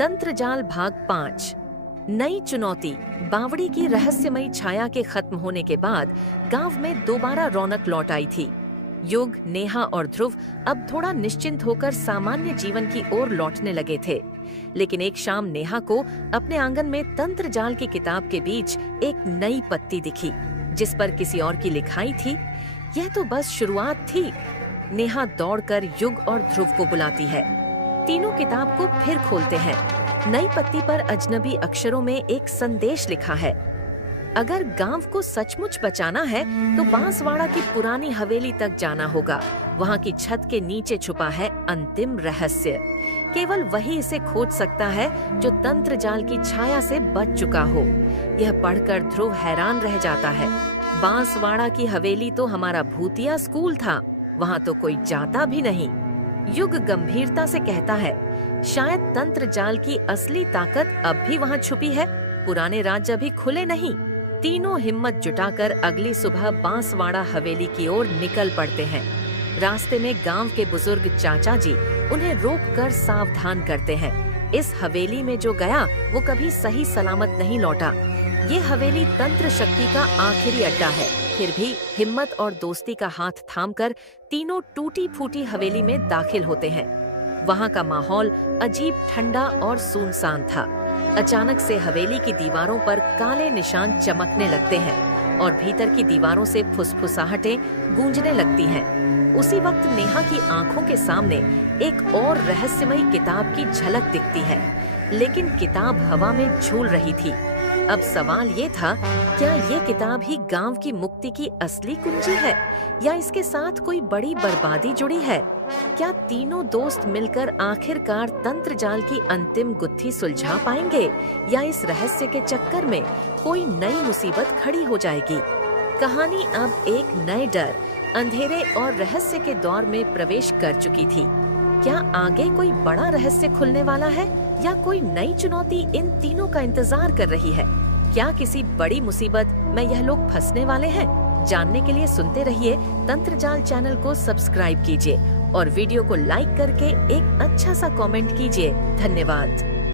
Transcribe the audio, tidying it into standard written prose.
तंत्रजाल भाग 5। नई चुनौती। बावड़ी की रहस्यमयी छाया के खत्म होने के बाद गांव में दोबारा रौनक लौट आई थी। युग, नेहा और ध्रुव अब थोड़ा निश्चिंत होकर सामान्य जीवन की ओर लौटने लगे थे। लेकिन एक शाम नेहा को अपने आंगन में तंत्रजाल की किताब के बीच एक नई पत्ती दिखी, जिस पर किसी और की लिखाई थी। यह तो बस शुरुआत थी। नेहा दौड़कर युग और ध्रुव को बुलाती है। तीनों किताब को फिर खोलते हैं। नई पत्ती पर अजनबी अक्षरों में एक संदेश लिखा है। अगर गांव को सचमुच बचाना है तो बांसवाड़ा की पुरानी हवेली तक जाना होगा। वहां की छत के नीचे छुपा है अंतिम रहस्य। केवल वही इसे खोज सकता है जो तंत्रजाल की छाया से बच चुका हो। यह पढ़कर ध्रुव हैरान रह जाता है। बांसवाड़ा की हवेली तो हमारा भूतिया स्कूल था, वहां तो कोई जाता भी नहीं। युग गंभीरता से कहता है, शायद तंत्रजाल की असली ताकत अब भी वहां छुपी है। पुराने राज्य अभी खुले नहीं। तीनों हिम्मत जुटाकर अगली सुबह बांसवाड़ा हवेली की ओर निकल पड़ते हैं। रास्ते में गांव के बुजुर्ग चाचा जी उन्हें रोककर सावधान करते हैं। इस हवेली में जो गया वो कभी सही सलामत नहीं लौटा। ये हवेली तंत्र शक्ति का आखिरी अड्डा है। फिर भी हिम्मत और दोस्ती का हाथ थामकर तीनों टूटी फूटी हवेली में दाखिल होते हैं। वहाँ का माहौल अजीब ठंडा और सुनसान था। अचानक से हवेली की दीवारों पर काले निशान चमकने लगते हैं और भीतर की दीवारों से फुसफुसाहटें गूंजने लगती हैं। उसी वक्त नेहा की आंखों के सामने एक और रहस्यमयी किताब की झलक दिखती है, लेकिन किताब हवा में झूल रही थी। अब सवाल ये था, क्या ये किताब ही गांव की मुक्ति की असली कुंजी है या इसके साथ कोई बड़ी बर्बादी जुड़ी है? क्या तीनों दोस्त मिलकर आखिरकार तंत्रजाल की अंतिम गुत्थी सुलझा पाएंगे या इस रहस्य के चक्कर में कोई नई मुसीबत खड़ी हो जाएगी? कहानी अब एक नए डर, अंधेरे और रहस्य के दौर में प्रवेश कर चुकी थी। क्या आगे कोई बड़ा रहस्य खुलने वाला है या कोई नई चुनौती इन तीनों का इंतजार कर रही है? क्या किसी बड़ी मुसीबत में यह लोग फंसने वाले हैं? जानने के लिए सुनते रहिए। तंत्रजाल चैनल को सब्सक्राइब कीजिए और वीडियो को लाइक करके एक अच्छा सा कमेंट कीजिए। धन्यवाद।